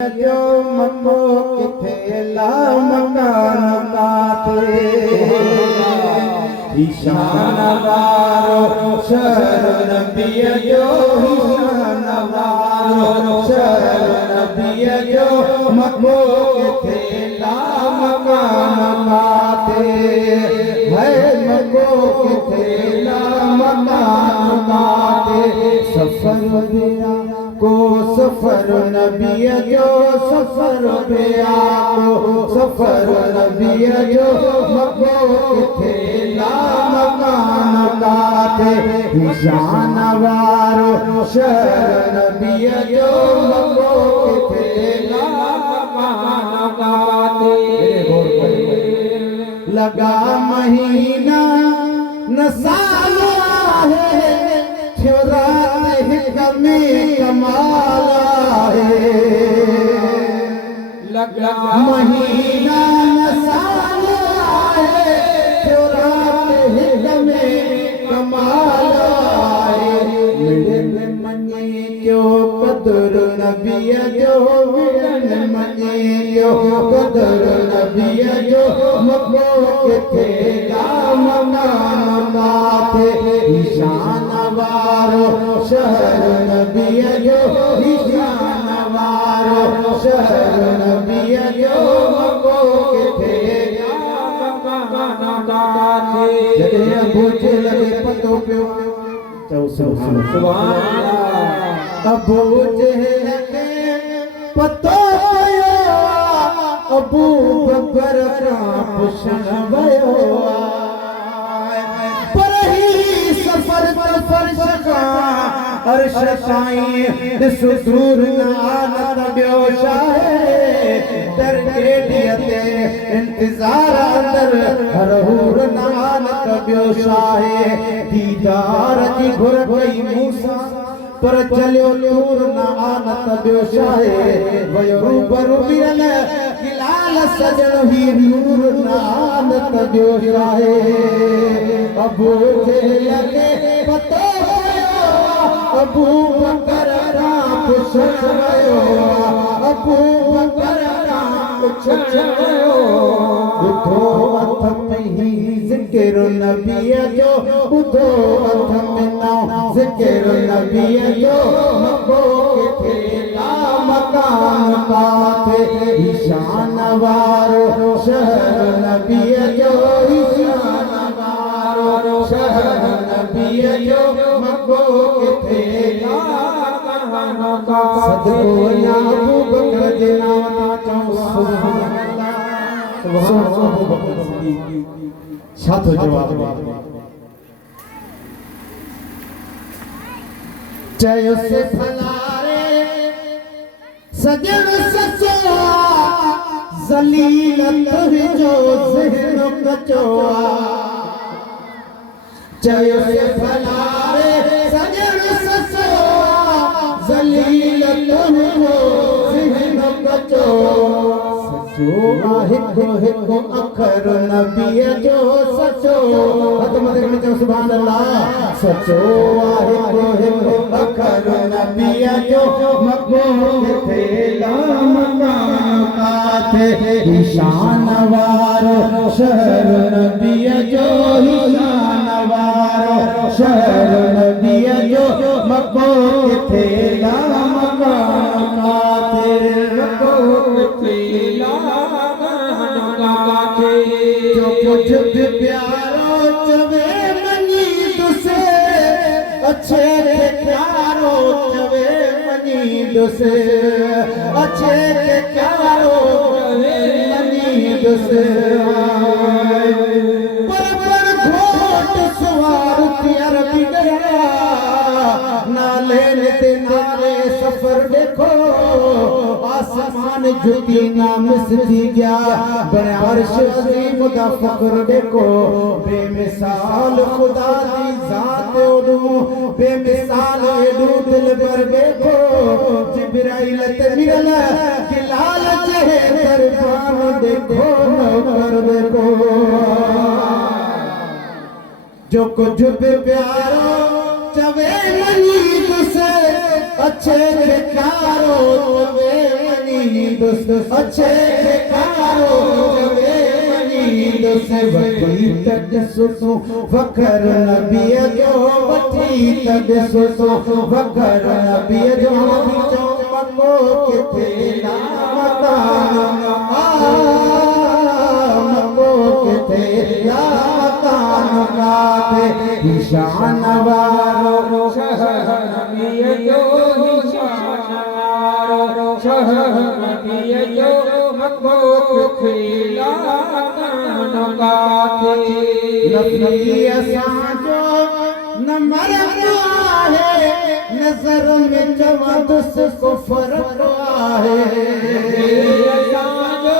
जो मको किथे ला मकान काते ईशान वारो शहर नबी जो ईशान वारो शहर नबी जो मको किथे ला मकान काते है मको किथे ला मकान काते सफर दिया को सफर नबी जो सफर गया को सफर नबी जो मको किथे ला मकान काते ईशान वारो शहर नबी जो मको किथे ला मकान काते लगा महीना न साल है में कमाला है लगा महीना नसाला है में कमाला है मेरे मने क्यों कदर नबी जो मेरे मने क्यों कदर नबी जो मको किथे ला मकान काते ईशान वारो शहर नबी जो ईशान वारो शहर नबी जो मको किथे मकान काते जॾहिं बुझ लगे पतो पियो चओ सुभान अल्लाह अबू लगे पतो पियो अबू बकर का पुछण वयो पर ही सफर का अर्श साईं सुदूर नानत बियो शाहे दर केडियते इंतजार अंदर हरहूर नानत बियो शाहे दीदार जी घुर गई मूसा पर चलियो नूर नानत बियो शाहे वयो रूबरू बिरल हिलाल सजण ही नूर नानत बियो शाहे अबू लगे पतो अबू बकर का पुछण वयो अबू बकर का पुछण वयो ॿुधो अथ में ही ज़िक्र नबी जो ॿुधो अथ में नाम ज़िक्र नबी जो मको किथे ला मकान काते ईशान वारो शहर नबी जो ईशान वारो शहर नबी जो मको किथे सदको या अबू बकर जे नाम ता सुभान अल्लाह सुभान अबू बकर सिद्दीक़ छातो जवाब चयो से फलारे सजण सचो जलील तुझो ज़हन कचो चयो से फलारे सजण सचो जलील तुझो ज़हन कचो सचो हिकु अखर नबी जो सचो हथ मथे में चओ सुभान अल्लाह सचो हिकु अखर नबी जो मको किथे ला मकान काते ईशान वारो शहर नबी जो ईशान वारो शहर नबी जो मको किथे ला मकान काते मको किथे ला जो कुछ भी प्यारो चवे मनी तुसे अच्छे के प्यारो चवे मनी तुसे अच्छे के प्यारो चवे मनी तुसे पर घोट सवार प्यार भी गया नाले ते नाले सफर देखो आसमान झुकी ना मिसरी गया बने अर्श अज़ीम दा फख्र देखो बेमिसाल खुदा दी जात ओडू बेमिसाल एडू दिल पर देखो जिब्राइल ते मिलल हिलाल चहे दरबान देखो नौकर देखो जो कुछ भी प्यारो चवे मनी तुसे अच्छे के प्यारो चवे मनी दोस्त अच्छे कारो जवे मनी दोस्त वठी तक सुसो वखर नबी जो वठी तक सुसो वखर नबी जो जो मको किथे लामतान मको किथे लामतान काथे निशान वारो शहर नबी जो निशान वारो शहर नबी जो मको किथे लामतान काथे नबी असांजो न मरंदो आहे नज़र में जवादुस को फर्क आहे असांजो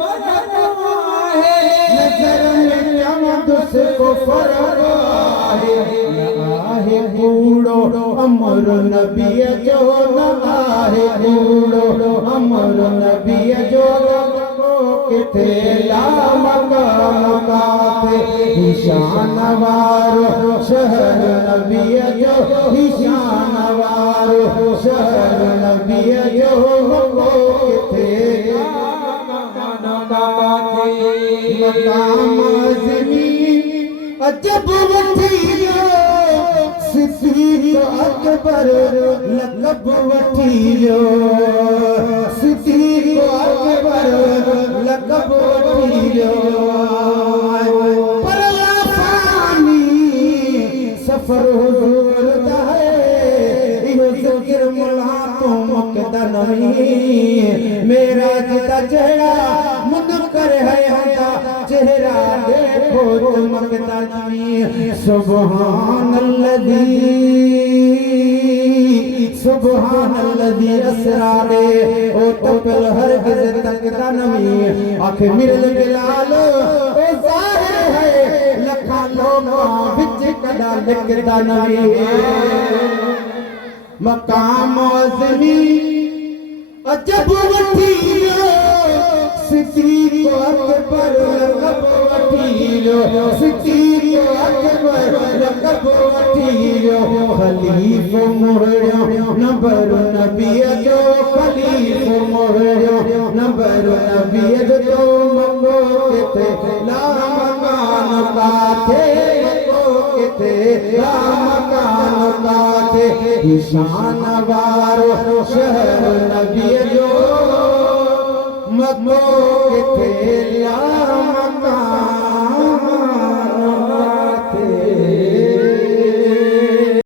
मरंदो आहे नज़र में जवादुस को फर्क आहे कूड़ो अमर नबी जो न आहे कूड़ो अमर नबी जो किथे लामकान काथे निशान वारो शहर नबी जो निशान वारो शहर नबी जो किथे लामकान काथे मकाम ज़मीन अजब वठियो सिद्दीक़ अकबर लक़ब वठियो सिद्दीक़ अकबर लक़ब वठियो पर आसानी सफ़र हुज़ूर दा है इहो ज़िक्र मुला तो मुक़दन मेरा जिता चेहरा मुनकर है हंदा चेहरा देखो चमकता नमी सुभान अल्लज़ी असरा दे ओ तकल हर गिज़ तकदा नमी आँख मिरल बिलाल ओ ज़ाहिर है लखा लोगा विच कदा लिखदा नमी मकाम ज़मीन अजब वठियो सिद्दीक़ अकबर लक़ब वठियो सिद्दीक़ अकबर लक़ब वठियो खलीफ़ मोहरियो नंबर नबी जो खलीफ़ मोहरियो नंबर नबी जो मको किथे लामकान काथे मको किथे लामकान काथे निशान वारो शहर नबी जो मको किथे लामकान